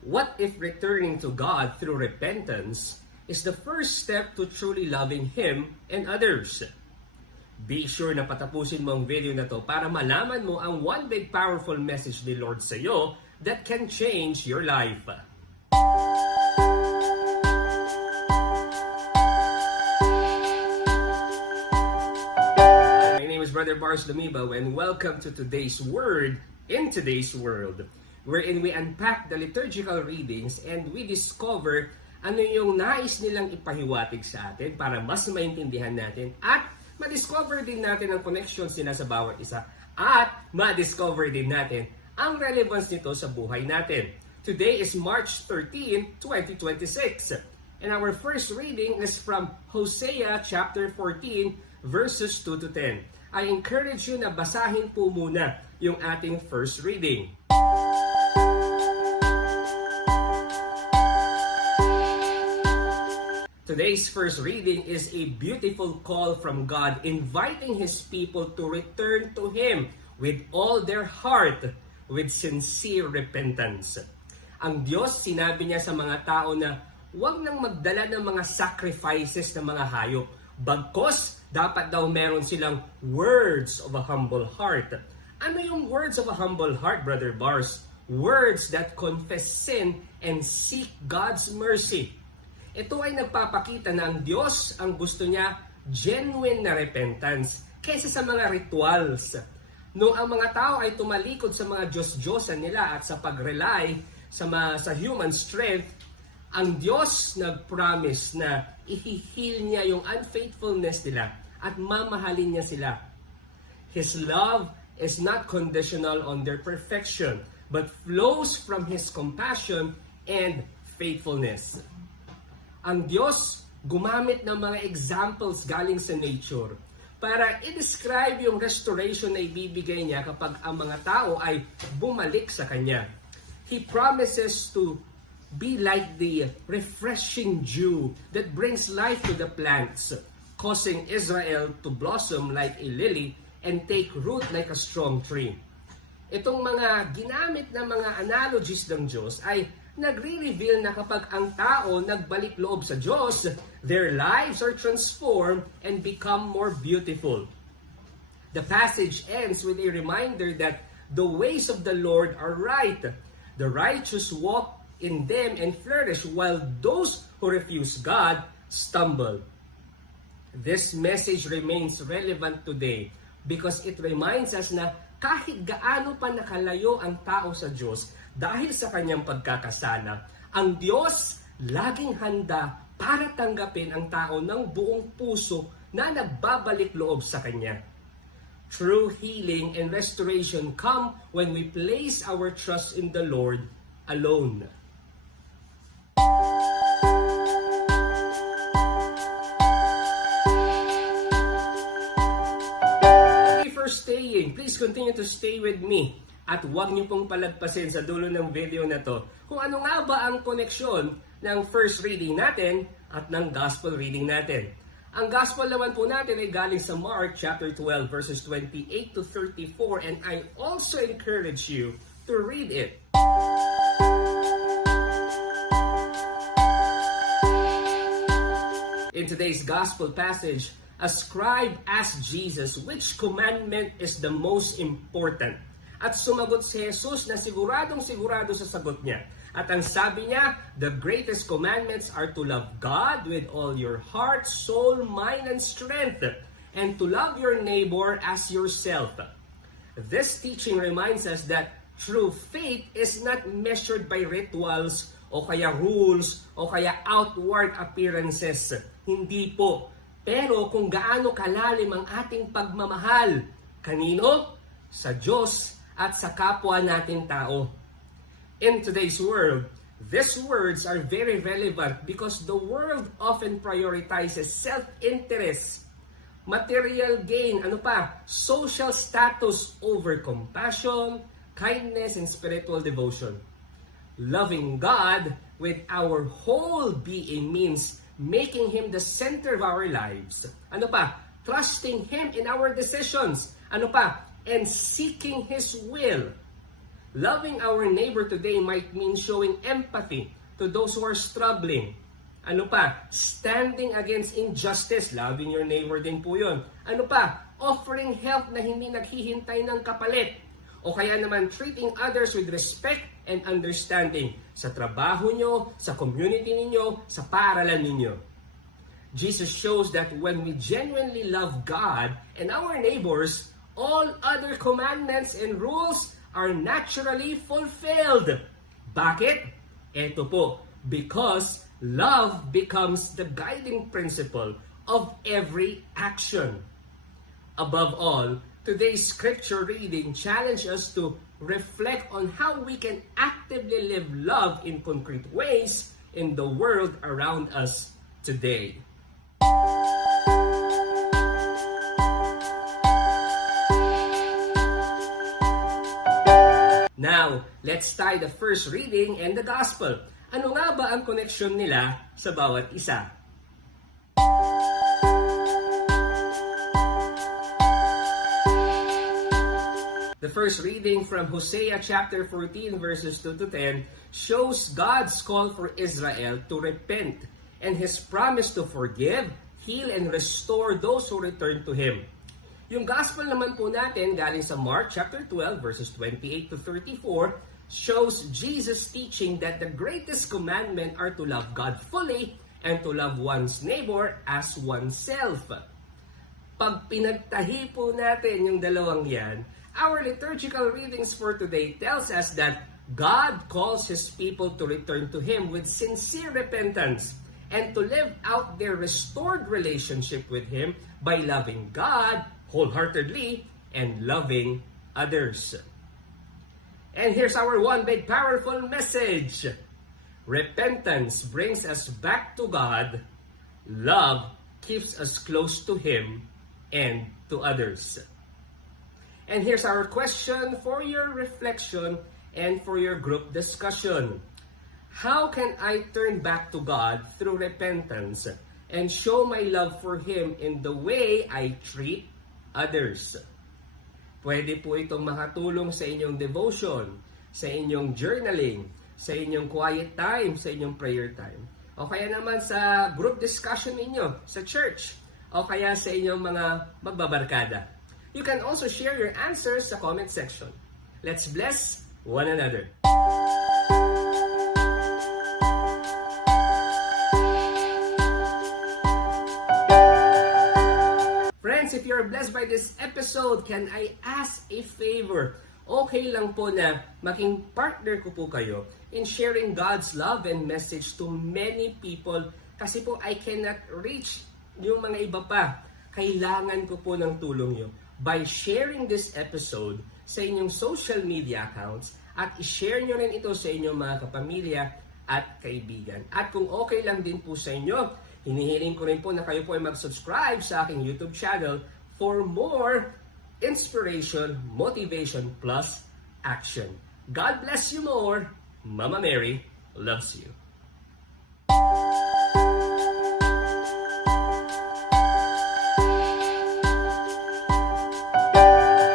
What if returning to God through repentance is the first step to truly loving Him and others? Be sure na patapusin mo ang video na to para malaman mo ang one big powerful message ni Lord sa iyo that can change your life. My name is Brother Bars Lumibaw and welcome to today's Word in Today's World, wherein we unpack the liturgical readings and we discover ano yung nais nilang ipahiwatig sa atin para mas maintindihan natin at ma-discover din natin ang connections nila sa bawat isa at ma-discover din natin ang relevance nito sa buhay natin. Today is March 13, 2026. And our first reading is from Hosea chapter 14 verses 2 to 10. I encourage you na basahin po muna yung ating first reading. Today's first reading is a beautiful call from God inviting His people to return to Him with all their heart, with sincere repentance. Ang Diyos, sinabi niya sa mga tao na huwag nang magdala ng mga sacrifices ng mga hayop. Bagkos, dapat daw meron silang words of a humble heart. Ano yung words of a humble heart, Brother Bars? Words that confess sin and seek God's mercy. Ito ay nagpapakita na ang Diyos ang gusto niya genuine na repentance kaysa sa mga rituals. Noong ang mga tao ay tumalikod sa mga Diyos-Diyosan nila at sa pag-rely sa human strength, ang Diyos nag-promise na i-heal niya yung unfaithfulness nila at mamahalin niya sila. His love is not conditional on their perfection but flows from His compassion and faithfulness. Ang Diyos gumamit ng mga examples galing sa nature para i-describe yung restoration na ibibigay niya kapag ang mga tao ay bumalik sa Kanya. He promises to be like the refreshing dew that brings life to the plants, causing Israel to blossom like a lily and take root like a strong tree. Itong mga ginamit na mga analogies ng Diyos ay nagre-reveal na kapag ang tao nagbalik loob sa Diyos, their lives are transformed and become more beautiful. The passage ends with a reminder that the ways of the Lord are right. The righteous walk in them and flourish, while those who refuse God stumble. This message remains relevant today because it reminds us na kahit gaano pa nakalayo ang tao sa Diyos, dahil sa kanyang pagkakasala, ang Diyos laging handa para tanggapin ang tao ng buong puso na nagbabalik loob sa Kanya. True healing and restoration come when we place our trust in the Lord alone. Thank you for staying. Please continue to stay with me. At huwag niyo pong palagpasin sa dulo ng video na to kung ano nga ba ang koneksyon ng first reading natin at ng gospel reading natin. Ang gospel naman po natin ay galing sa Mark chapter 12 verses 28 to 34 and I also encourage you to read it. In today's gospel passage, a scribe asked Jesus which commandment is the most important. At sumagot si Jesus na siguradong sigurado sa sagot niya. At ang sabi niya, the greatest commandments are to love God with all your heart, soul, mind, and strength, and to love your neighbor as yourself. This teaching reminds us that true faith is not measured by rituals o kaya rules o kaya outward appearances. Hindi po. Pero kung gaano kalalim ang ating pagmamahal. Kanino? Sa Diyos at sa kapwa nating tao. In today's world, these words are very relevant because the world often prioritizes self-interest, material gain, social status over compassion, kindness, and spiritual devotion. Loving God with our whole being means making Him the center of our lives. Trusting Him in our decisions. And seeking His will. Loving our neighbor today might mean showing empathy to those who are struggling. Ano pa? Standing against injustice. Loving your neighbor din po yun. Ano pa? Offering help na hindi naghihintay ng kapalit. O kaya naman treating others with respect and understanding sa trabaho nyo, sa community ninyo, sa paaralan ninyo. Jesus shows that when we genuinely love God and our neighbors, all other commandments and rules are naturally fulfilled. Bakit? Ito po, because love becomes the guiding principle of every action. Above all, today's scripture reading challenges us to reflect on how we can actively live love in concrete ways in the world around us today. Now, let's tie the first reading and the gospel. Ano nga ba ang koneksyon nila sa bawat isa? The first reading from Hosea chapter 14 verses 2 to 10 shows God's call for Israel to repent and His promise to forgive, heal, and restore those who return to Him. Yung gospel naman po natin galing sa Mark chapter 12 verses 28 to 34 shows Jesus teaching that the greatest commandment are to love God fully and to love one's neighbor as oneself. Pag pinagtahi po natin yung dalawang yan, our liturgical readings for today tells us that God calls His people to return to Him with sincere repentance and to live out their restored relationship with Him by loving God wholeheartedly and loving others. And here's our one big powerful message. Repentance brings us back to God. Love keeps us close to Him and to others. And here's our question for your reflection and for your group discussion. How can I turn back to God through repentance and show my love for Him in the way I treat others? Pwede po itong makatulong sa inyong devotion, sa inyong journaling, sa inyong quiet time, sa inyong prayer time. O kaya naman sa group discussion ninyo, sa church, o kaya sa inyong mga magbabarkada. You can also share your answers sa comment section. Let's bless one another. Friends, if you're blessed by this episode, can I ask a favor? Okay lang po na maging partner ko po kayo in sharing God's love and message to many people kasi po I cannot reach yung mga iba pa. Kailangan ko po ng tulong nyo by sharing this episode sa inyong social media accounts at i-share nyo rin ito sa inyong mga kapamilya at kaibigan. At kung okay lang din po sa inyo, hinihiling ko rin po na kayo po ay mag-subscribe sa aking YouTube channel for more inspiration, motivation, plus action. God bless you more. Mama Mary loves you.